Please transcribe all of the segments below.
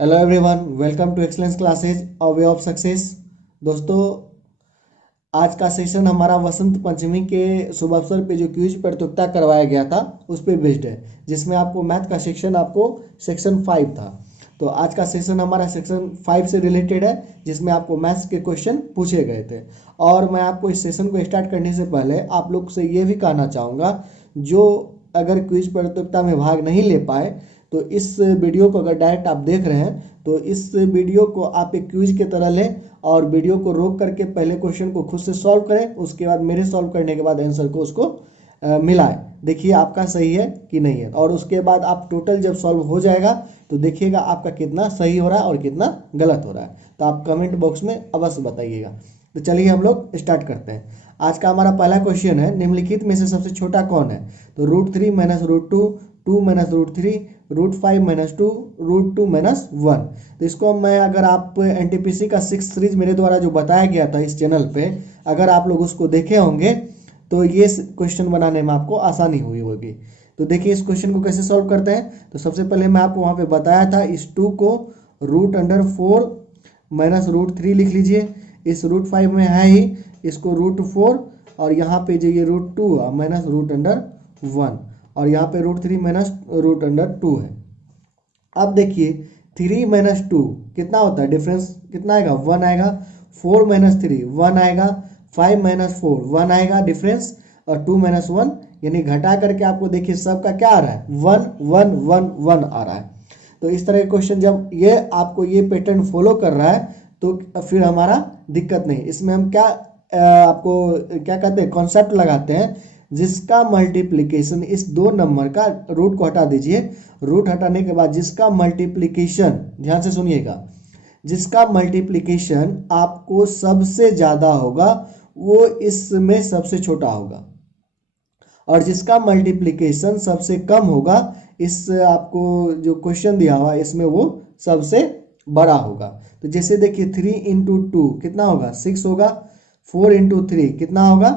Hello everyone, welcome to excellence classes और way of success. दोस्तों, आज का सेशन हमारा वसंत पंचमी के शुभ अवसर पे जो क्विज प्रतियोगिता करवाया गया था उस पे बेस्ड है, जिसमें आपको मैथ का सेक्शन आपको सेक्शन 5 था। तो आज का सेशन हमारा सेक्शन 5 से रिलेटेड है, जिसमें आपको मैथ्स के क्वेश्चन पूछे गए थे। और मैं आपको इस सेशन को स्टार्ट करने से पहले आप लोग से ये भी कहना चाहूँगा, जो अगर क्विज प्रतियोगिता में भाग नहीं ले पाए तो इस वीडियो को अगर डायरेक्ट आप देख रहे हैं तो इस वीडियो को आप एक क्विज की तरह लें और वीडियो को रोक करके पहले क्वेश्चन को खुद से सॉल्व करें, उसके बाद मेरे सॉल्व करने के बाद आंसर को उसको मिलाएं। देखिए आपका सही है कि नहीं है, और उसके बाद आप टोटल जब सॉल्व हो जाएगा तो देखिएगा आपका कितना सही हो रहा है और कितना गलत हो रहा है। तो आप कमेंट बॉक्स में अवश्य बताइएगा। तो चलिए हम लोग स्टार्ट करते हैं। आज का हमारा पहला क्वेश्चन है, निम्नलिखित में से सबसे छोटा कौन है? तो √3 - √2, 2 - √3, √5 - 2, √2 - 1। तो इसको मैं, अगर आप एनटीपीसी का 6 सीरीज मेरे द्वारा जो बताया गया था इस चैनल पे, अगर आप लोग उसको देखे होंगे तो ये क्वेश्चन बनाने में आपको आसानी हुई होगी। तो देखिए इस क्वेश्चन को कैसे सॉल्व करते हैं। तो सबसे पहले मैं आपको वहाँ पे बताया था, इस 2 को √4 - √3 लिख लीजिए। इस √5 में है ही, इसको √4 और यहाँ पे जो ये √2 - √1 और यहाँ पे √3 - √2 है। अब देखिए 3 - 2 कितना होता है, डिफरेंस कितना आएगा? 1 आएगा। 4 - 3 1 आएगा। 5 - 4 1 आएगा डिफरेंस, और 2 - 1 यानी घटा करके आपको देखिए सबका क्या आ रहा है, 1 1 1 1 आ रहा है। तो इस तरह के क्वेश्चन जब ये आपको ये पैटर्न फॉलो कर रहा है तो फिर हमारा दिक्कत नहीं। इसमें हम क्या आपको क्या कहते हैं, कॉन्सेप्ट लगाते हैं, जिसका मल्टीप्लिकेशन, इस 2 नंबर का रूट को हटा दीजिए। रूट हटाने के बाद जिसका मल्टीप्लिकेशन, ध्यान से सुनिएगा, जिसका मल्टीप्लिकेशन आपको सबसे ज़्यादा होगा वो इसमें सबसे छोटा होगा, और जिसका मल्टीप्लिकेशन सबसे कम होगा, इस आपको जो क्वेश्चन दिया हुआ इसमें वो सबसे बड़ा होगा। तो जैसे देखिए 3 × 2 कितना होगा, 6 होगा। 4 × 3 कितना होगा,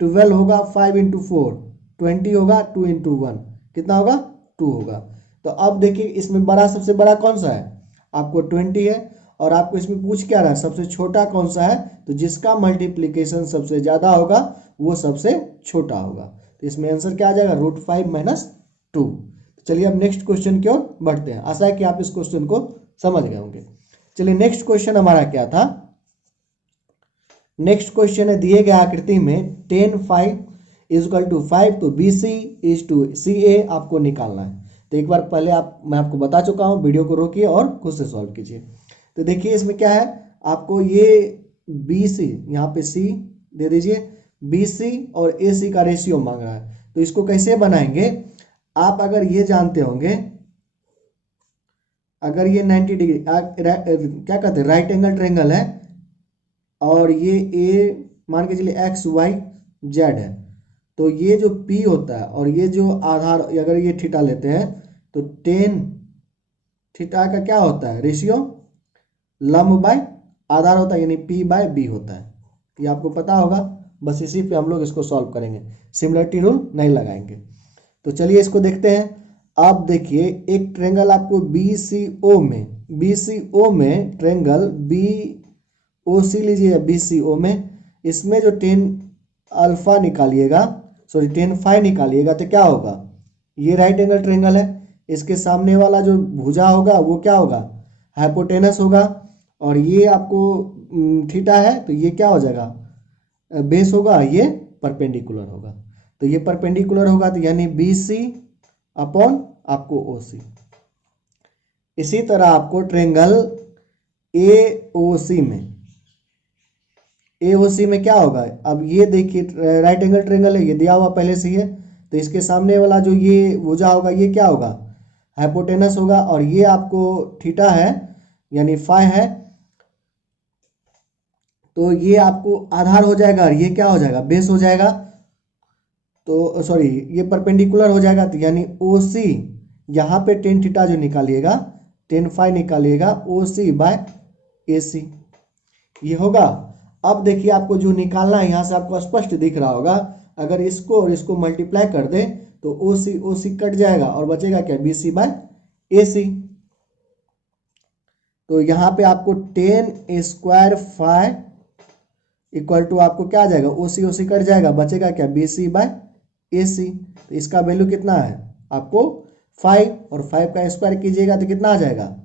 12 होगा। 5 × 4 20 होगा। 2 × 1 कितना होगा, 2 होगा। तो अब देखिए इसमें बड़ा, सबसे बड़ा कौन सा है, आपको 20 है। और आपको इसमें पूछ क्या रहा है, सबसे छोटा कौन सा है? तो जिसका मल्टीप्लिकेशन सबसे ज़्यादा होगा वो सबसे छोटा होगा। तो इसमें आंसर क्या आ जाएगा, √5 - 2। चलिए अब नेक्स्ट क्वेश्चन की ओर बढ़ते हैं। आशा है कि आप इस क्वेश्चन को समझ गए होंगे। चलिए नेक्स्ट क्वेश्चन हमारा क्या था। नेक्स्ट क्वेश्चन है, दिए गए आकृति में tan phi = 5, तो BC = CA आपको निकालना है। तो एक बार पहले मैं आपको बता चुका हूं, वीडियो को रोकिए और खुद से सॉल्व कीजिए। तो देखिए इसमें क्या है, आपको ये BC, यहाँ पे C दे दीजिए, BC और AC का रेशियो मांग रहा है। तो इसको कैसे बनाएंगे, आप अगर ये जानते होंगे, अगर ये 90 डिग्री क्या कहते हैं, राइट एंगल ट्रायंगल है, और ये A मान के चलिए XYZ है, तो ये जो P होता है और ये जो आधार, अगर ये थीटा लेते हैं तो tan थीटा का क्या होता है, रेशियो लंब बाय आधार होता है, यानी P/B होता है। ये आपको पता होगा, बस इसी पे हम लोग इसको सॉल्व करेंगे, सिमिलरिटी रूल नहीं लगाएंगे। तो चलिए इसको देखते हैं। आप देखिए एक ट्रायंगल आपको BCO में ट्रायंगल BOC लीजिए, BCO में, इसमें जो tan अल्फा निकालिएगा, सॉरी tan फाई निकालिएगा, तो क्या होगा, ये राइट एंगल ट्रायंगल है, इसके सामने वाला जो भुजा होगा वो क्या होगा, हाइपोटेनस होगा, और ये आपको थीटा है तो ये क्या हो जाएगा, बेस होगा, ये परपेंडिकुलर होगा। तो ये परपेंडिकुलर होगा, तो यानी BC अपॉन आपको OC। इसी तरह आपको ट्रायंगल AOC में क्या होगा, अब ये देखिए राइट एंगल ट्रायंगल है, ये दिया हुआ पहले से ही है, तो इसके सामने वाला जो ये भुजा होगा ये क्या होगा, हाइपोटेनस होगा, और ये आपको थीटा है यानी फाई है, तो ये आपको आधार हो जाएगा, और ये क्या हो जाएगा, बेस हो जाएगा। तो सॉरी, ये परपेंडिकुलर हो जाएगा, तो यानी OC, यहाँ पे tan थीटा जो निकालिएगा, tan फाई निकालिएगा, OC/AC ये होगा। अब देखिए आपको जो निकालना है, यहाँ से आपको स्पष्ट दिख रहा होगा, अगर इसको और इसको मल्टीप्लाई कर दे तो OC कट जाएगा और बचेगा क्या, BC/AC। तो यहाँ पे आपको 10 स्क्वायर फाइव इक्वल टू आपको क्या आ जाएगा, ओसी ओसी कट जाएगा, बचेगा क्या, BC बाय AC। तो इसका वैल्यू कितना है आपको 5, और 5 का स्क्वायर कीजिएगा तो कितना आ जाएगा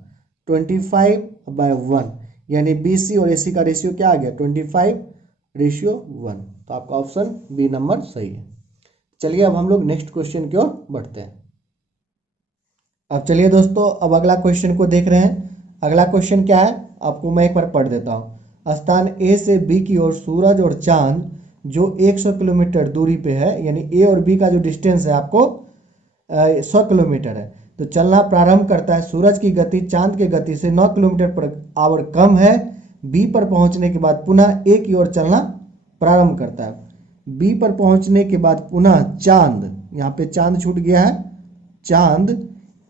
25/1, यानी BC और AC का रेशियो क्या आ गया 25:1। तो आपका ऑप्शन बी नंबर सही है। चलिए अब हम लोग नेक्स्ट क्वेश्चन की ओर बढ़ते हैं। अब चलिए दोस्तों, अब अगला क्वेश्चन को देख रहे हैं। अगला क्वेश्चन क्या है आपको मैं एक बार पढ़ देता हूँ। स्थान A से B की ओर सूरज और चांद जो 100 किलोमीटर दूरी पे है, यानी A और B का जो डिस्टेंस है आपको 100 किलोमीटर है, तो चलना प्रारंभ करता है। सूरज की गति चांद के गति से 9 किलोमीटर पर आवर कम है। B पर पहुंचने के बाद पुनः A की ओर चलना प्रारंभ करता है। B पर पहुंचने के बाद पुनः चांद, यहाँ पे चांद छूट गया है, चांद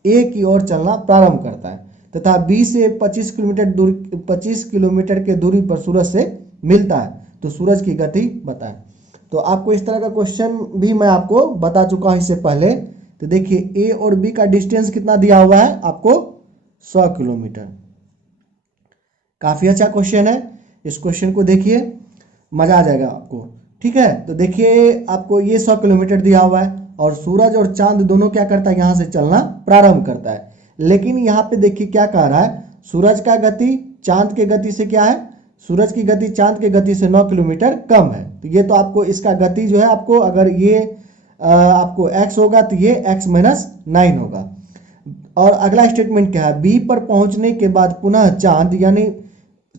A की ओर चलना प्रारंभ करता है तथा B से 25 किलोमीटर के दूरी पर सूरज से मिलता है। तो सूरज की गति बताएं। तो आपको इस तरह का क्वेश्चन भी मैं आपको बता चुका हूं इससे पहले। तो देखिए A और B का डिस्टेंस कितना दिया हुआ है आपको 100 किलोमीटर। काफी अच्छा क्वेश्चन है, इस क्वेश्चन को देखिए, मजा आ जाएगा आपको। ठीक है, तो देखिए आपको ये 100 किलोमीटर दिया हुआ है और सूरज और चांद दोनों क्या करता है, यहाँ से चलना प्रारंभ करता है। लेकिन यहाँ पे देखिए क्या कह रहा है, सूरज का गति चांद के गति से क्या है, सूरज की गति चांद के गति से 9 किलोमीटर कम है। तो ये तो आपको इसका गति जो है आपको, अगर ये आपको x होगा तो ये x - 9 होगा। और अगला स्टेटमेंट क्या है, B पर पहुंचने के बाद पुनः चांद, यानी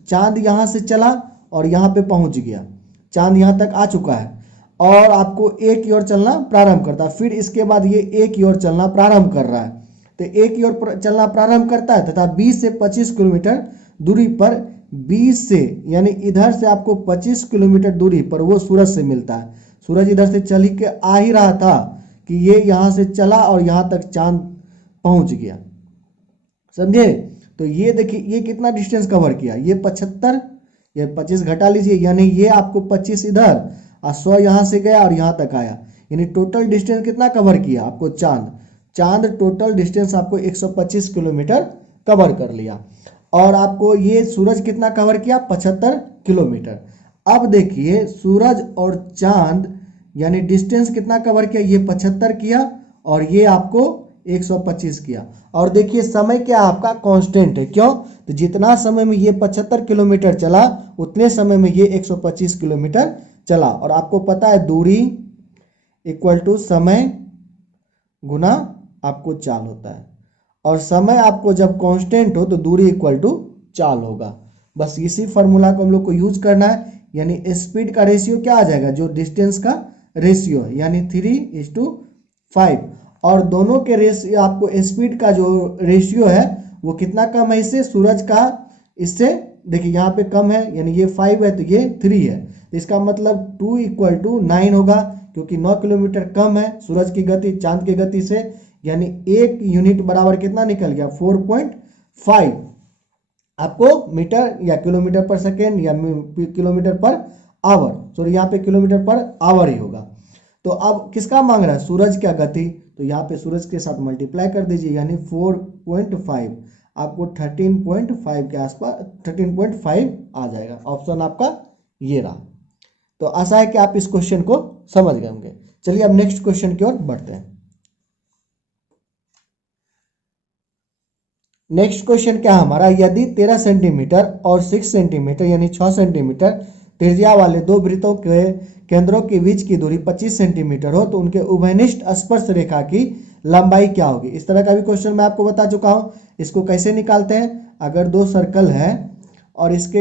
चांद यहाँ से चला और यहाँ पे पहुंच गया, चांद यहाँ तक आ चुका है और आपको A की ओर चलना प्रारंभ करता है। फिर इसके बाद ये A की ओर चलना प्रारंभ कर रहा है, तो A की ओर चलना प्रारंभ करता है तथा B से 25 किलोमीटर दूरी पर, B से यानी इधर से आपको 25 किलोमीटर दूरी पर वो सूरज से मिलता है। सूरज इधर से चल के आ ही रहा था कि ये यहाँ से चला और यहाँ तक चांद पहुंच गया, समझे। तो ये देखिए ये कितना डिस्टेंस कवर किया, ये 75, ये 25 घटा लीजिए, यानी ये आपको 25 इधर और 100 यहाँ से गया और यहाँ तक आया, यानी टोटल डिस्टेंस कितना कवर किया आपको चांद टोटल डिस्टेंस आपको 125 किलोमीटर कवर कर लिया। और आपको ये सूरज कितना कवर किया 75 किलोमीटर। अब देखिए सूरज और चांद यानी डिस्टेंस कितना कवर किया, ये 75 किया और ये आपको 125 किया। और देखिए समय क्या आपका कांस्टेंट है, क्यों, तो जितना समय में ये 75 किलोमीटर चला उतने समय में ये 125 किलोमीटर चला। और आपको पता है दूरी इक्वल टू समय गुना आपको चाल होता है, और समय आपको जब कांस्टेंट हो तो दूरी इक्वल टू चाल होगा। बस इसी फार्मूला को हम लोग को यूज करना है, यानी स्पीड का रेशियो क्या आ जाएगा, जो डिस्टेंस का रेशियो है, यानी 3:5। और दोनों के रेशियो आपको स्पीड का जो रेशियो है वो कितना कम है इससे, सूरज का इससे देखिए यहाँ पे कम है, यानी ये 5 है तो ये 3 है। तो इसका मतलब 2 = 9 होगा, क्योंकि 9 किलोमीटर कम है सूरज की गति चांद की गति से, यानी 1 यूनिट बराबर कितना निकल गया 4.5 आपको मीटर या किलोमीटर पर सेकेंड या किलोमीटर पर आवर, सॉरी यहाँ पे किलोमीटर पर आवर ही होगा। तो अब किसका मांग रहा है, सूरज का गति, तो यहाँ पे सूरज के साथ मल्टीप्लाई कर दीजिए, यानी 4.5 आपको 13.5 के आसपास 13.5 आ जाएगा। ऑप्शन आपका ये रहा। तो आशा है कि आप इस क्वेश्चन को समझ गए होंगे। चलिए अब नेक्स्ट क्वेश्चन की ओर बढ़ते हैं। नेक्स्ट क्वेश्चन क्या है हमारा, यदि 13 सेंटीमीटर और 6 सेंटीमीटर यानी 6 सेंटीमीटर त्रिज्या वाले दो वृत्तों के केंद्रों के बीच की दूरी 25 सेंटीमीटर हो तो उनके उभयनिष्ठ स्पर्श रेखा की लंबाई क्या होगी। इस तरह का भी क्वेश्चन मैं आपको बता चुका हूं। इसको कैसे निकालते हैं, अगर दो सर्कल है और इसके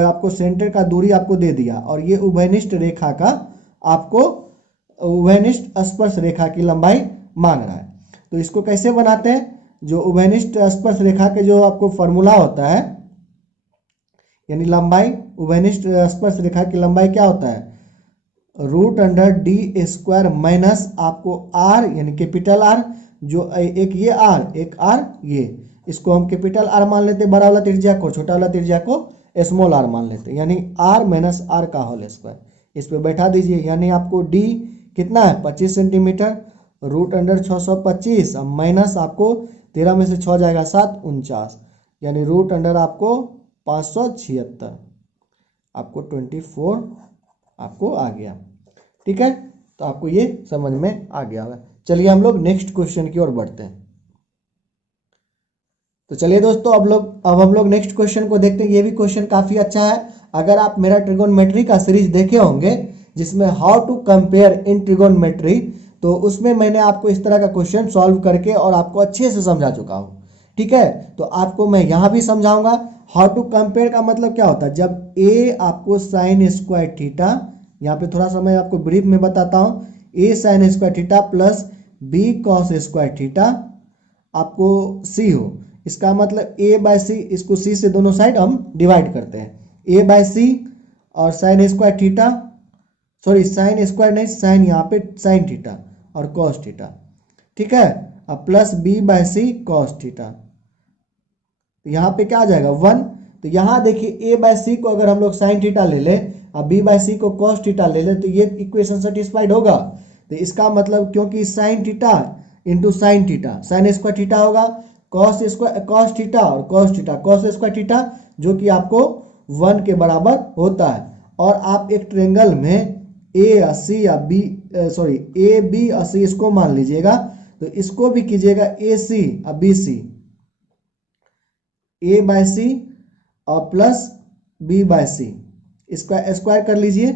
आपको सेंटर का दूरी आपको दे दिया और ये उभयनिष्ठ रेखा का आपको उभयनिष्ठ स्पर्श रेखा की लंबाई मांग रहा है, तो इसको कैसे बनाते हैं, जो उभयनिष्ठ स्पर्श रेखा के जो आपको फॉर्मूला होता है, यानी लंबाई उभयनिष्ठ स्पर्श रेखा की लंबाई क्या होता है, √d² माइनस आपको r यानी कैपिटल R, जो एक ये r एक r ये, इसको हम कैपिटल R मान लेते हैं बड़ा वाला त्रिज्या को, छोटा वाला त्रिज्या को स्मॉल r मान लेते हैं, यानी r - r का होल स्क्वायर। इस पे बैठा दीजिए, यानी आपको d कितना है 25 सेंटीमीटर, √625 माइनस आपको 13 में से 6 जाएगा 7, 49, यानी रूट अंडर आपको 576 आपको 24 आपको आ गया। ठीक है, तो आपको ये समझ में आ गया होगा। चलिए हम लोग नेक्स्ट क्वेश्चन की ओर बढ़ते हैं। तो चलिए दोस्तों अब हम लोग नेक्स्ट क्वेश्चन को देखते हैं। ये भी क्वेश्चन काफ़ी अच्छा है। अगर आप मेरा ट्रिगोनोमेट्री का सीरीज देखे होंगे जिसमें how to compare in trigonometry, तो उसमें मैंने आपको इस तरह का क्वेश्चन सॉल्व करके और आपको अच्छे से समझा चुका हूँ। ठीक है, तो आपको मैं यहाँ भी समझाऊंगा। हाउ टू कंपेयर का मतलब क्या होता है, जब ए आपको साइन स्क्वायर थीटा, यहाँ पे थोड़ा सा मैं आपको ब्रीफ में बताता हूँ, A sine square theta plus B cos square theta आपको सी हो, इसका मतलब ए बाय सी, इसको सी से दोनों साइड हम डिवाइड करते हैं, ए बाय सी और sign square theta, sorry sine square नहीं, साइन यहाँ पे साइन थीटा और कॉस थीटा। ठीक है, अब प्लस बी बाय सी कॉस थीटा, तो यहाँ पे क्या आ जाएगा 1। तो यहाँ देखिए ए बाय सी को अगर हम लोग साइन थीटा ले ले और बी बाय सी को कॉस थीटा ले ले, तो ये इक्वेशन सेटिस्फाइड होगा। तो इसका मतलब क्योंकि sine theta into sine theta, sign square theta होगा, कॉस स्क्वायर कॉस थीटा और cos theta cos square theta, जो कि आपको 1 के बराबर होता है। और आप एक ट्रायंगल में ए या सी या बी, सॉरी ए बी और सी इसको मान लीजिएगा, तो इसको भी कीजिएगा ए सी और बी सी, ए बाय सी और प्लस बी बाय सी, इसका स्क्वायर कर लीजिए,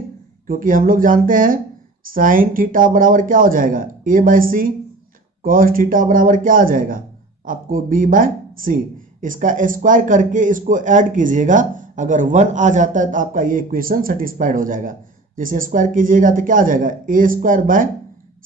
क्योंकि हम लोग जानते हैं साइन थीटा बराबर क्या हो जाएगा ए बाय सी, कॉस थीटा बराबर क्या आ जाएगा आपको बी बाय सी। इसका स्क्वायर करके इसको ऐड कीजिएगा, अगर 1 आ जाता है तो आपका ये इक्वेशन सेटिस्फाइड हो जाएगा। जैसे स्क्वायर कीजिएगा तो क्या आ जाएगा A square by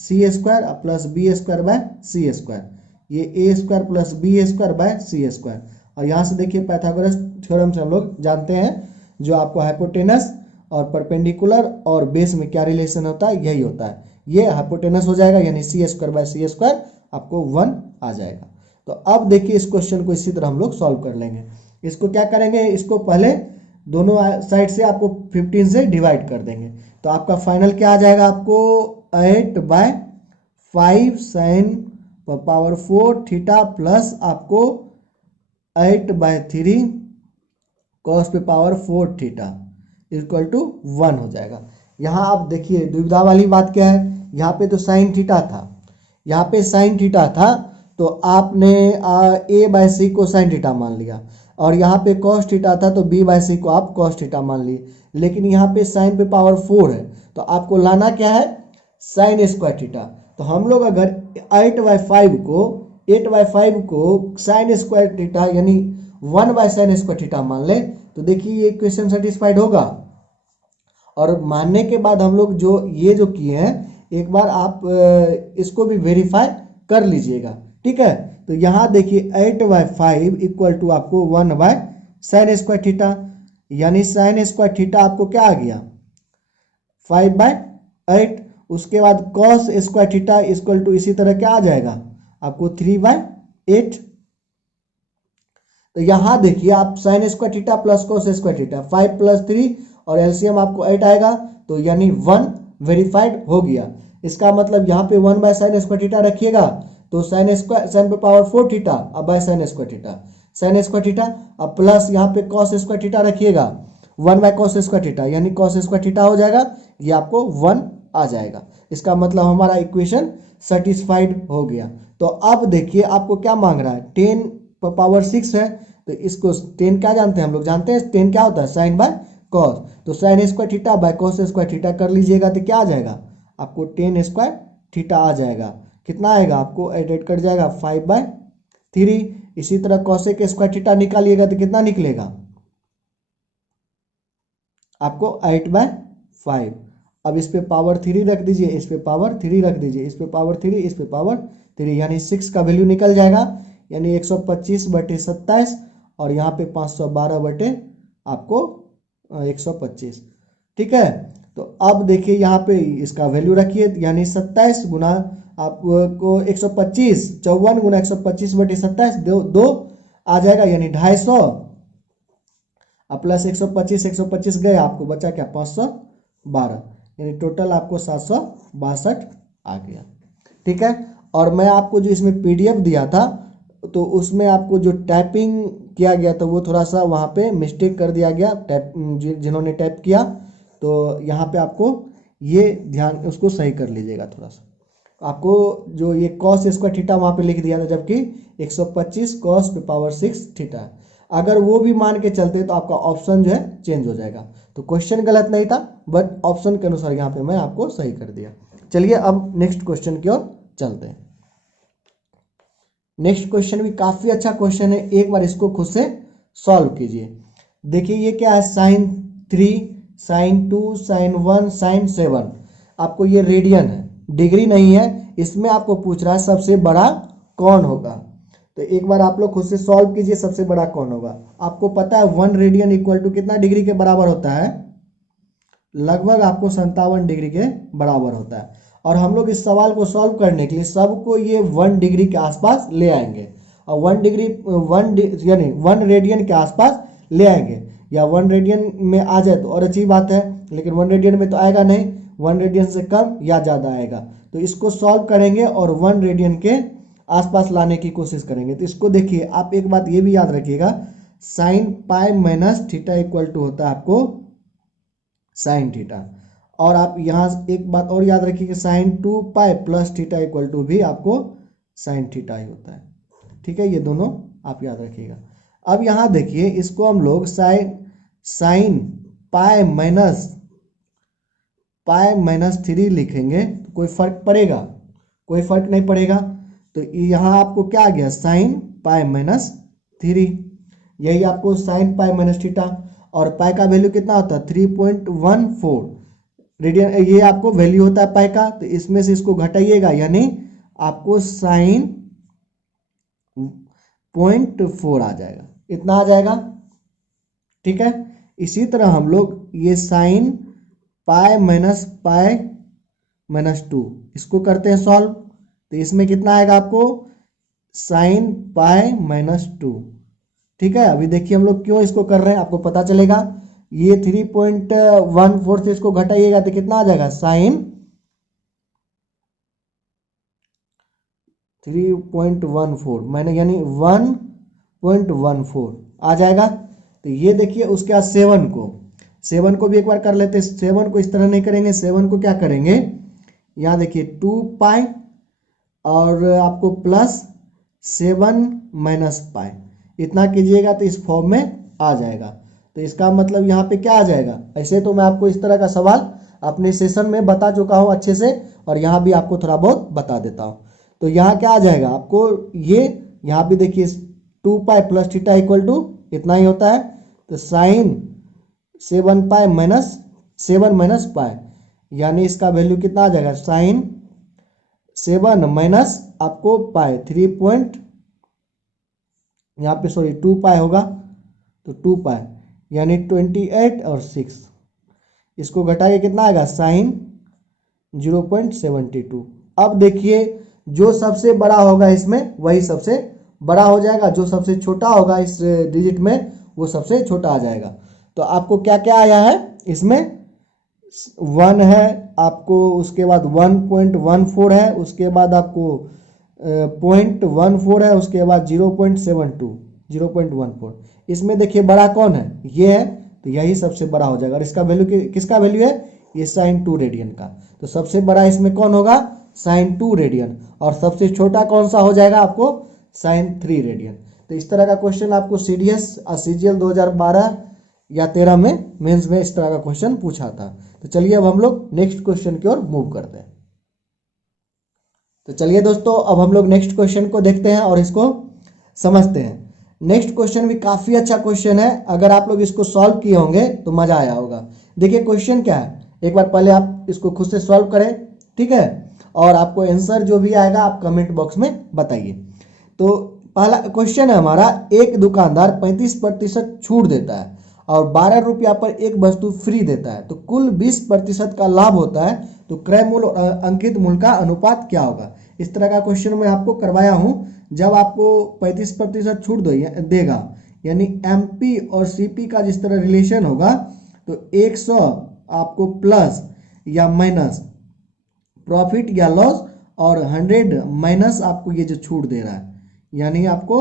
C square plus B square by C square, ये A square plus B square by C square. और यहाँ से देखिए पाइथागोरस थ्योरम से हम लोग जानते हैं, जो आपको हाइपोटेनस और परपेंडिकुलर और बेस में क्या रिलेशन होता है, यही होता है। ये हाइपोटेनस हो जाएगा, यानी सी स्क्वायर बाय सी स्क्वायर आपको 1 आ जाएगा। तो अब देखिए इस क्वेश्चन को इसी तरह हम लोग सॉल्व कर लेंगे। इसको क्या करेंगे, इसको पहले दोनों साइड से आपको 15 से डिवाइड कर देंगे, तो आपका फाइनल क्या आ जाएगा, आपको 8/5 साइन पावर 4 थीटा प्लस आपको 8/3 कॉस पे पावर 4 थीटा इक्वल टू 1 हो जाएगा। यहाँ आप देखिए दुविधा वाली बात क्या है, यहाँ पे तो साइन थीटा था, यहाँ पे साइन थीटा था, तो आपने ए बाय सी को साइन थीटा मान लिया, और यहाँ पे कॉस थीटा था तो बी बाय सी को आप कॉस थीटा मान लिए। लेकिन यहाँ पे साइन पे पावर 4 है, तो आपको लाना क्या है साइन स्क्वायर थीटा। तो हम लोग अगर 8/5 को साइन स्क्वायर थीटा यानी 1 बाय साइन स्क्वायर थीटा मान ले, तो देखिए ये इक्वेशन सेटिस्फाइड होगा। और मानने के बाद हम लोग जो किए हैं, एक बार आप इसको भी वेरीफाई कर लीजिएगा। ठीक है, तो यहाँ देखिए 8/5 इक्वल टू आपको 1 बाय साइन स्क्वायर थीटा, यानी साइन स्क्वायर थीटा आपको क्या आ गया 5/8। उसके बाद cos square theta equal to इसी तरह क्या आ जाएगा आपको 3/8। तो यहाँ देखिए आप sign square theta plus cos square theta 5 + 3 और एलसीएम आपको 8 आएगा, तो यानी 1 वेरीफाइड हो गया। इसका मतलब यहाँ पे 1 बाय साइन स्क्वायर थीटा रखिएगा, तो साइन पे पावर 4 थीटा अब bye sine square theta, sign square theta अब प्लस यहाँ पे कॉस स्क्वायर थीटा रखिएगा 1 बाय कॉस स्क्वायर थीटा, यानी कॉस स्क्वायर थीटा हो जाएगा, ये आपको 1 आ जाएगा। इसका मतलब हमारा इक्वेशन सेटिस्फाइड हो गया। तो अब देखिए आपको क्या मांग रहा है, 10 पावर 6 है, तो इसको 10 क्या जानते हैं हम लोग, जानते हैं 10 क्या होता है साइन बाय कॉस, तो sign square theta by cos square theta कर लीजिएगा, तो क्या आ जाएगा आपको 10 स्क्वायर थीटा आ जाएगा। कितना आएगा आपको 8 कट जाएगा 5/3। इसी तरह कॉसेक स्क्वायर थीटा निकालिएगा तो कितना निकलेगा आपको 8/5। अब इस पे पावर 3 रख दीजिए, इस पे पावर 3 रख दीजिए, इस पे पावर 3, इस पे पावर 3, यानी 6 का वैल्यू निकल जाएगा, यानी 125/27 और यहाँ पे 512 आपको 125। ठीक है, तो अब देखिए यहाँ पे इसका वैल्यू रखिए, यानी 27 गुना आपको 125, 54 गुना 125/27 2 आ जाएगा, यानी 250 अब प्लस 125 गए, आपको बचा क्या 512, यानी टोटल आपको 762 आ गया। ठीक है, और मैं आपको जो इसमें PDF दिया था, तो उसमें आपको जो टाइपिंग किया गया तो वो थोड़ा सा वहाँ पे मिस्टेक कर दिया गया, टैप जिन्होंने टैप किया, तो यहाँ पे आपको ये ध्यान उसको सही कर लीजिएगा थोड़ा सा। आपको जो ये कॉस स्क्वायर थीटा वहाँ पे लिख दिया था, जबकि 125 कॉस पावर 6 थीटा है। अगर वो भी मान के चलते तो आपका ऑप्शन जो है चेंज हो जाएगा। तो क्वेश्चन गलत नहीं था, बट ऑप्शन के अनुसार यहाँ पे मैं आपको सही कर दिया। चलिए अब नेक्स्ट क्वेश्चन की ओर चलते हैं। नेक्स्ट क्वेश्चन भी काफ़ी अच्छा क्वेश्चन है, एक बार इसको खुद से सॉल्व कीजिए। देखिए ये क्या है, sin3, sin2, sin1, sin7। आपको ये रेडियन है, डिग्री नहीं है। इसमें आपको पूछ रहा है सबसे बड़ा कौन होगा। तो एक बार आप लोग खुद से सॉल्व कीजिए, सबसे बड़ा कौन होगा। आपको पता है 1 रेडियन इक्वल टू कितना डिग्री के बराबर होता है, लगभग आपको 57 डिग्री के बराबर होता है। और हम लोग इस सवाल को सॉल्व करने के लिए सबको ये 1 डिग्री के आसपास ले आएंगे, और 1 डिग्री यानी 1 रेडियन के आसपास ले आएंगे, या 1 रेडियन में आ जाए तो और अच्छी बात है, लेकिन 1 रेडियन में तो आएगा नहीं, 1 रेडियन से कम या ज़्यादा आएगा। तो इसको सॉल्व करेंगे और 1 रेडियन के आसपास लाने की कोशिश करेंगे। तो इसको देखिए, आप एक बात ये भी याद रखिएगा, sine pi minus theta equal to होता है आपको साइन थीटा। और आप यहाँ एक बात और याद रखिए कि sine 2 pi plus theta equal to भी आपको साइन थीटा ही होता है। ठीक है, ये दोनों आप याद रखिएगा। अब यहाँ देखिए, इसको हम लोग साइन पाई माइनस 3 लिखेंगे तो कोई फर्क पड़ेगा? कोई फर्क नहीं पड़ेगा। तो यहाँ आपको क्या आ गया, साइन पाई माइनस 3। यही आपको साइन पाई माइनस थीटा, और पाई का वैल्यू कितना होता है 3.14 रेडियन, ये आपको वैल्यू होता है पाई का। तो इसमें से इसको घटाइएगा, यानी आपको साइन 0.4 आ जाएगा, इतना आ जाएगा। ठीक है, इसी तरह हम लोग ये साइन पाई माइनस 2 इसको करते हैं सॉल्व। तो इसमें कितना आएगा आपको, साइन पाई माइनस 2। ठीक है, अभी देखिए हम लोग क्यों इसको कर रहे हैं, आपको पता चलेगा। ये 3.14 से इसको घटाइएगा तो कितना आ जाएगा, साइन 3.14 मैंने यानी 1.14 आ जाएगा। तो ये देखिए, उसके बाद 7 को भी एक बार कर लेते हैं। 7 को इस तरह नहीं करेंगे, 7 को क्या करेंगे, यहाँ देखिए 2 पाई और आपको प्लस 7 माइनस पाई, इतना कीजिएगा तो इस फॉर्म में आ जाएगा। तो इसका मतलब यहाँ पे क्या आ जाएगा, ऐसे तो मैं आपको इस तरह का सवाल अपने सेशन में बता चुका हूँ अच्छे से, और यहाँ भी आपको थोड़ा बहुत बता देता हूँ। तो यहाँ क्या आ जाएगा आपको, ये यहाँ भी देखिए 2 pi plus theta equal to इतना ही होता है। तो sine 7 pi minus 7 minus pi, यानी इसका वैल्यू कितना आ जाएगा, साइन 7 माइनस आपको पाई यहाँ पे 2 पाई होगा, तो 2 पाई यानी 28 और 6, इसको घटाइए कितना आएगा, साइन 0.72। अब देखिए, जो सबसे बड़ा होगा इसमें वही सबसे बड़ा हो जाएगा, जो सबसे छोटा होगा इस डिजिट में वो सबसे छोटा आ जाएगा। तो आपको क्या क्या आया है इसमें, 1 है आपको, उसके बाद 1.14 है, उसके बाद आपको 0.14 है, उसके बाद 0.14। इसमें देखिए बड़ा कौन है, ये है, तो यही सबसे बड़ा हो जाएगा। और इसका वैल्यू किसका वैल्यू है, ये साइन 2 रेडियन का। तो सबसे बड़ा इसमें कौन होगा, साइन 2 रेडियन, और सबसे छोटा कौन सा हो जाएगा आपको, साइन 3 रेडियन। तो इस तरह का क्वेश्चन आपको CDS और CGL 2012 या 13 में मेंस में इस तरह का क्वेश्चन पूछा था। तो चलिए अब हम लोग नेक्स्ट क्वेश्चन की ओर मूव करते हैं। तो चलिए दोस्तों, अब हम लोग नेक्स्ट क्वेश्चन को देखते हैं और इसको समझते हैं। नेक्स्ट क्वेश्चन भी काफ़ी अच्छा क्वेश्चन है, अगर आप लोग इसको सॉल्व किए होंगे तो मज़ा आया होगा। देखिए क्वेश्चन क्या है, एक बार पहले आप इसको खुद से सॉल्व करें, ठीक है, और आपको आंसर जो भी आएगा आप कमेंट बॉक्स में बताइए। तो पहला क्वेश्चन है हमारा, एक दुकानदार 35% छूट देता है और 12 रुपया पर एक वस्तु फ्री देता है, तो कुल 20% का लाभ होता है। तो क्रय मूल्य और अंकित मूल्य का अनुपात क्या होगा। इस तरह का क्वेश्चन मैं आपको करवाया हूँ। जब आपको 35% छूट देगा, यानी MP और CP का जिस तरह रिलेशन होगा, तो 100 आपको प्लस या माइनस प्रॉफिट या लॉस, और 100 माइनस आपको ये जो छूट दे रहा है, यानी आपको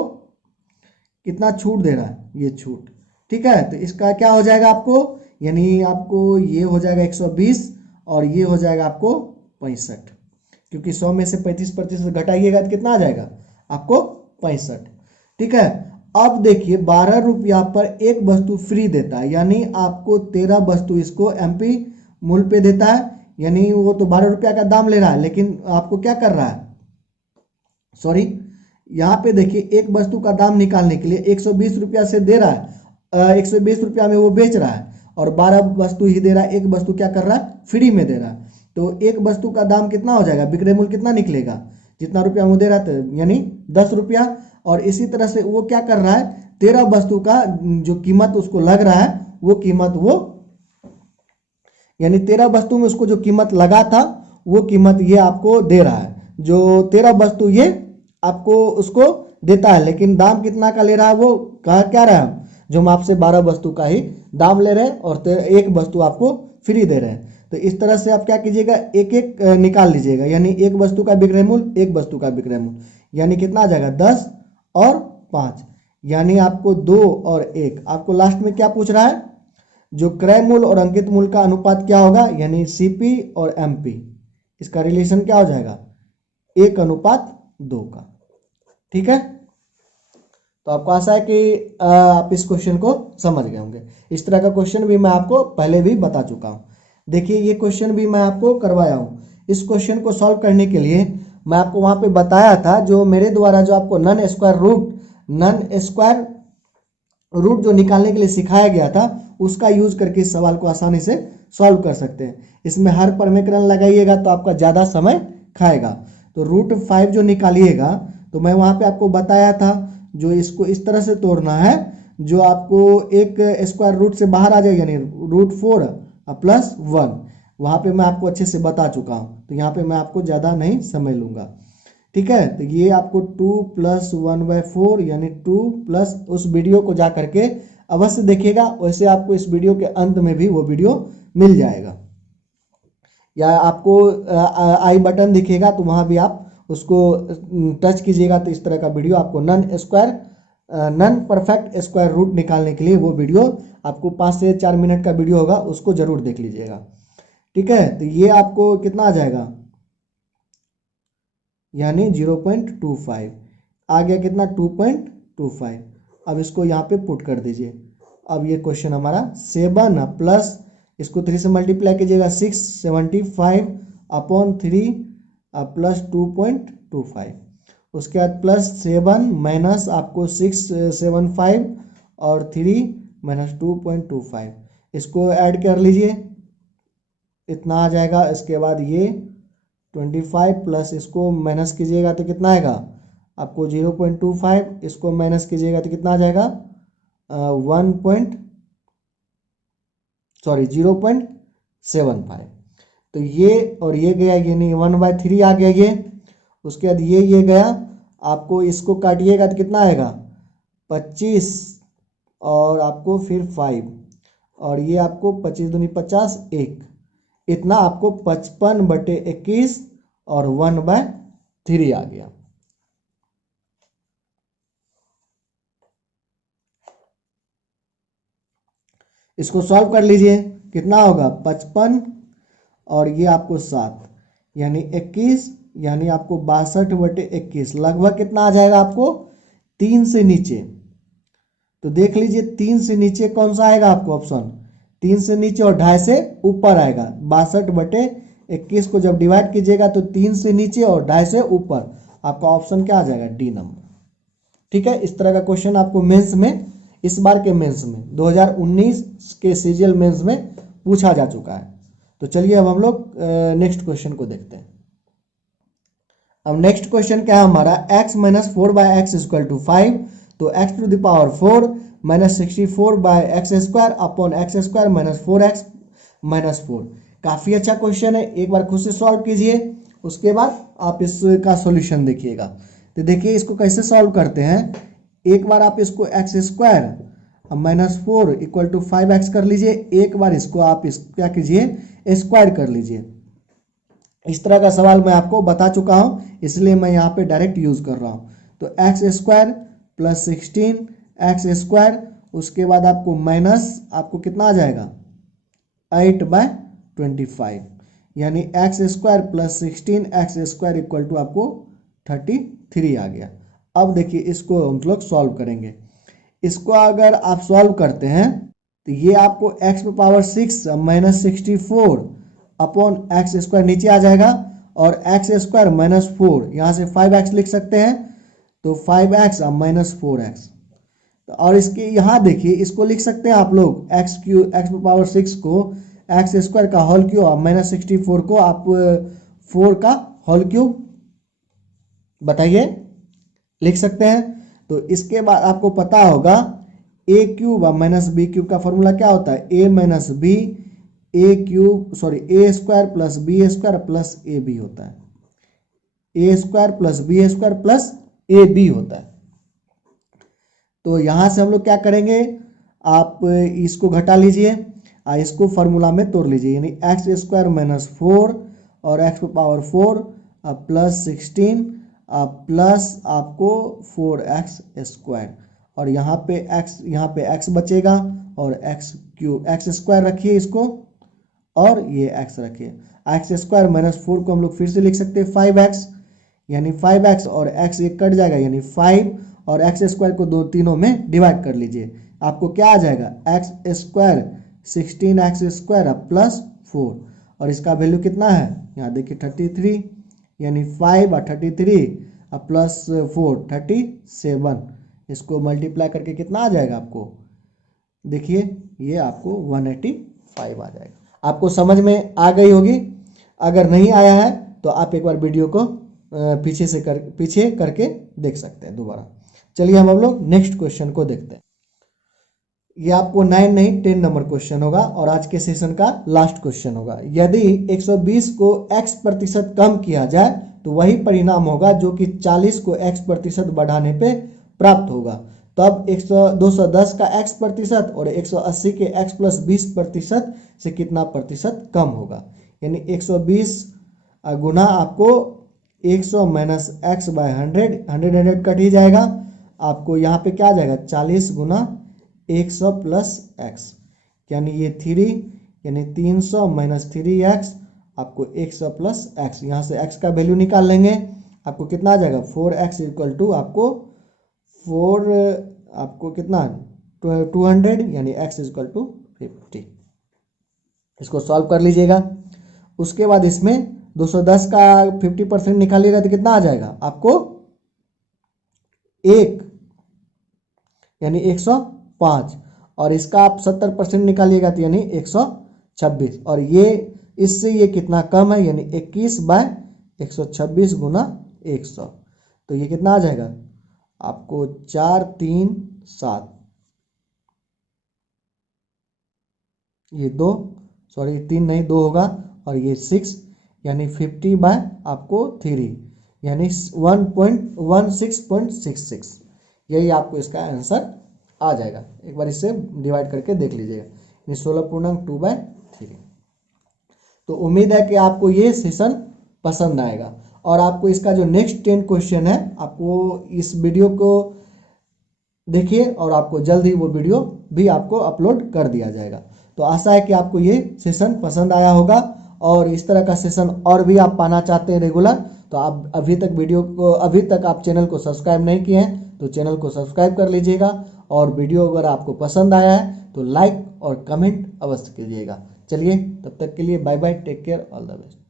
कितना छूट दे रहा है, ये छूट। ठीक है, तो इसका क्या हो जाएगा आपको, यानी आपको ये हो जाएगा 120 और ये हो जाएगा आपको 65, क्योंकि 100 में से 35% घटाइएगा तो कितना आ जाएगा आपको 65। ठीक है, अब देखिए 12 रुपया पर एक वस्तु फ्री देता है, यानी आपको 13 वस्तु इसको MP मूल्य पे देता है, यानी वो तो 12 रुपया का दाम ले रहा है, लेकिन आपको क्या कर रहा है, सॉरी यहाँ पे देखिए एक वस्तु का दाम निकालने के लिए 120 रुपया से दे रहा है, 120 रुपया में वो बेच रहा है और 12 वस्तु ही दे रहा है, एक वस्तु क्या कर रहा है फ्री में दे रहा है। तो एक वस्तु का दाम कितना हो जाएगा, विक्रय मूल्य कितना निकलेगा, जितना रुपया वो दे रहा था यानी 10 रुपया। और इसी तरह से वो क्या कर रहा है, 13 वस्तु का जो कीमत उसको लग रहा है वो कीमत वो, यानी 13 वस्तु में उसको जो कीमत लगा था वो कीमत ये आपको दे रहा है, जो 13 वस्तु ये आपको उसको देता है, लेकिन दाम कितना का ले रहा है, वो कहा क्या रहा है, जो हम आपसे 12 वस्तु का ही दाम ले रहे हैं और एक वस्तु आपको फ्री दे रहे हैं। तो इस तरह से आप क्या कीजिएगा, एक एक निकाल लीजिएगा, यानी एक वस्तु का विक्रय मूल्य, एक वस्तु का विक्रय मूल्य, यानी कितना आ जाएगा 10 और 5, यानी आपको 2 और 1। आपको लास्ट में क्या पूछ रहा है, जो क्रय मूल्य और अंकित मूल्य का अनुपात क्या होगा, यानी CP और MP, इसका रिलेशन क्या हो जाएगा 1:2 का। ठीक है, तो आपको आशा है कि आप इस क्वेश्चन को समझ गए होंगे। इस तरह का क्वेश्चन भी मैं आपको पहले भी बता चुका हूँ। देखिए ये क्वेश्चन भी मैं आपको करवाया हूँ। इस क्वेश्चन को सॉल्व करने के लिए मैं आपको वहाँ पे बताया था, जो मेरे द्वारा जो आपको नन स्क्वायर रूट जो निकालने के लिए सिखाया गया था, उसका यूज करके इस सवाल को आसानी से सॉल्व कर सकते हैं। इसमें हर परमीकरण लगाइएगा तो आपका ज़्यादा समय खाएगा। तो √5 जो निकालिएगा, तो मैं वहाँ पे आपको बताया था जो इसको इस तरह से तोड़ना है, जो आपको एक स्क्वायर रूट से बाहर आ जाएगा, यानी √4 + 1। वहाँ पे मैं आपको अच्छे से बता चुका हूँ, तो यहाँ पे मैं आपको ज़्यादा नहीं समय लूँगा। ठीक है, तो ये आपको 2 + 1/4 यानी 2 प्लस, उस वीडियो को जा करके अवश्य देखिएगा, वैसे आपको इस वीडियो के अंत में भी वो वीडियो मिल जाएगा, या आपको आई बटन दिखेगा तो वहाँ भी आप उसको टच कीजिएगा, तो इस तरह का वीडियो आपको नन परफेक्ट स्क्वायर रूट निकालने के लिए वो वीडियो आपको 5 से 4 मिनट का वीडियो होगा, उसको जरूर देख लीजिएगा। ठीक है, तो ये आपको कितना आ जाएगा, यानी 0.25 आ गया, कितना 2.25। अब इसको यहाँ पे पुट कर दीजिए। अब ये क्वेश्चन हमारा 7 प्लस, इसको 3 से मल्टीप्लाई कीजिएगा, 675/3 प्लस 2.25, उसके बाद +7 माइनस आपको 675 और 3 माइनस 2.25, इसको ऐड कर लीजिए, इतना आ जाएगा। इसके बाद ये 25 प्लस इसको माइनस कीजिएगा तो कितना आएगा आपको 0.25, इसको माइनस कीजिएगा तो कितना आ जाएगा 0.75। तो ये और ये गया, ये नहीं 1/3 आ गया ये। उसके बाद ये गया, आपको इसको काटिएगा तो कितना आएगा 25 और आपको फिर 5 और ये आपको 25 दूनी 50, 1, इतना आपको 55/21 और 1/3 आ गया। इसको सॉल्व कर लीजिए, कितना होगा 55 और ये आपको 7 यानी 21, यानी आपको 62/21, लगभग कितना आ जाएगा आपको 3 से नीचे। तो देख लीजिए 3 से नीचे कौन सा आएगा आपको ऑप्शन, 3 से नीचे और 2.5 से ऊपर आएगा। 62/21 को जब डिवाइड कीजिएगा तो 3 से नीचे और 2.5 से ऊपर, आपका ऑप्शन क्या आ जाएगा डी नंबर। ठीक है, इस तरह का क्वेश्चन आपको मेंस में, इस बार के मेंस में 2019 के सीजीएल मेंस में पूछा जा चुका है। तो चलिए अब हम लोग नेक्स्ट क्वेश्चन को देखते हैं। अब नेक्स्ट क्वेश्चन क्या है हमारा, x - 4/x = 5। तो x⁴ -64/x² upon x² - 4x - 4। काफ़ी अच्छा क्वेश्चन है, एक बार खुद से सॉल्व कीजिए, उसके बाद आप इसका सॉल्यूशन देखिएगा। तो देखिए इसको कैसे सॉल्व करते हैं। एक बार आप इसको x² -4 = 5x कर लीजिए, एक बार इसको आप क्या कीजिए स्क्वायर कर लीजिए। इस तरह का सवाल मैं आपको बता चुका हूं, इसलिए मैं यहाँ पे डायरेक्ट यूज कर रहा हूँ। तो x² + 16 एक्स स्क्वायर, उसके बाद आपको माइनस आपको कितना आ जाएगा 8/25, यानी X square plus 16 X square equal to आपको 33 आ गया। अब देखिए इसको हम लोग सॉल्व करेंगे। इसको अगर आप सॉल्व करते हैं तो ये आपको x power 6 minus 64 upon x square नीचे आ जाएगा, और एक्स स्क्वायर माइनस 4 यहाँ से 5x लिख सकते हैं, तो 5x माइनस 4x। और इसके यहाँ देखिए इसको लिख सकते हैं आप लोग एक्स पावर 6 को एक्स स्क्वायर का होल क्यूब माइनस 64 को आप 4 का होल क्यूब बताइए लिख सकते हैं। तो इसके बाद आपको पता होगा A cube minus B cube का फॉर्मूला क्या होता है, A minus B A square plus B square plus A B होता है, A square plus B square plus A B होता है। तो यहाँ से हम लोग क्या करेंगे, आप इसको घटा लीजिए, इसको फार्मूला में तोड़ लीजिए, यानी एक्स स्क्वायर माइनस 4 और एक्स पावर 4 प्लस 16 प्लस आपको 4x स्क्वायर, और यहाँ पे x बचेगा और एक्स स्क्वायर रखिए इसको, और ये x रखिए। एक्स स्क्वायर माइनस 4 को हम लोग फिर से लिख सकते हैं 5x, यानी 5x और x एक कट जाएगा, यानी 5 और एक्स स्क्वायर को दो तीनों में डिवाइड कर लीजिए, आपको क्या आ जाएगा x square 16 X square plus 4, और इसका वैल्यू कितना है यहाँ देखिए 33, यानी 5 और 33 प्लस 4 37, इसको मल्टीप्लाई करके कितना आ जाएगा आपको, देखिए ये आपको 185 आ जाएगा। आपको समझ में आ गई होगी, अगर नहीं आया है तो आप एक बार वीडियो को पीछे करके देख सकते हैं दोबारा। चलिए हम लोग नेक्स्ट क्वेश्चन को देखते हैं। ये आपको 9 नहीं 10 नंबर क्वेश्चन होगा और आज के सेशन का लास्ट क्वेश्चन होगा। यदि 120 को x% कम किया जाए तो वही परिणाम होगा जो कि 40 को x% बढ़ाने पे प्राप्त होगा। तब 210 का x% और 180 के x प्लस 20% से कितना प्रतिशत कम होगा, यानी 120 गुना आपको 100 माइनस x बाय 100 कट ही जाएगा, आपको यहाँ पे क्या आ जाएगा 40 गुना 100 प्लस x, यानी ये 3, यानी 300 माइनस 3x आपको 100 प्लस x, यहाँ से x का वैल्यू निकाल लेंगे, आपको कितना आ जाएगा 4x इक्वल टू आपको कितना 200, यानी x इक्वल टू 50। इसको सॉल्व कर लीजिएगा। उसके बाद इसमें 210 का 50% निकालिएगा तो कितना आ जाएगा आपको 1, यानी 105, और इसका आप 70% निकालिएगा तो यानी 126, और ये इससे ये कितना कम है, यानी 21/126 गुना 100, तो ये कितना आ जाएगा आपको 437, ये 3 नहीं 2 होगा, और ये 6, यानी 50 बाय आपको 3, यानी 1.1666, यही आपको इसका आंसर आ जाएगा। एक बार इससे डिवाइड करके देख लीजिएगा, यानी 16.2/3। तो उम्मीद है कि आपको ये सेशन पसंद आएगा, और आपको इसका जो नेक्स्ट 10 क्वेश्चन है आपको इस वीडियो को देखिए, और आपको जल्द ही वो वीडियो भी आपको अपलोड कर दिया जाएगा। तो आशा है कि आपको ये सेशन पसंद आया होगा, और इस तरह का सेशन और भी आप पाना चाहते हैं रेगुलर, तो आप अभी तक आप चैनल को सब्सक्राइब नहीं किए हैं तो चैनल को सब्सक्राइब कर लीजिएगा, और वीडियो अगर आपको पसंद आया है तो लाइक और कमेंट अवश्य कीजिएगा। चलिए तब तक के लिए bye bye, take care, all the best.